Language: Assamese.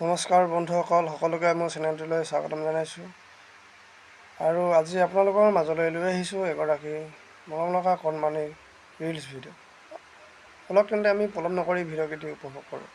নমস্কাৰ বন্ধুসকল, সকলোকে মোৰ চেনেলটোলৈ স্বাগতম জনাইছোঁ। আৰু আজি আপোনালোকৰ মাজলৈ লৈ আহিছোঁ এগৰাকী মৰম লগা কণমানি ৰিলছ ভিডিঅ'। অলপ তেন্তে আমি পলম নকৰি ভিডিঅ'কেইটি উপভোগ কৰোঁ।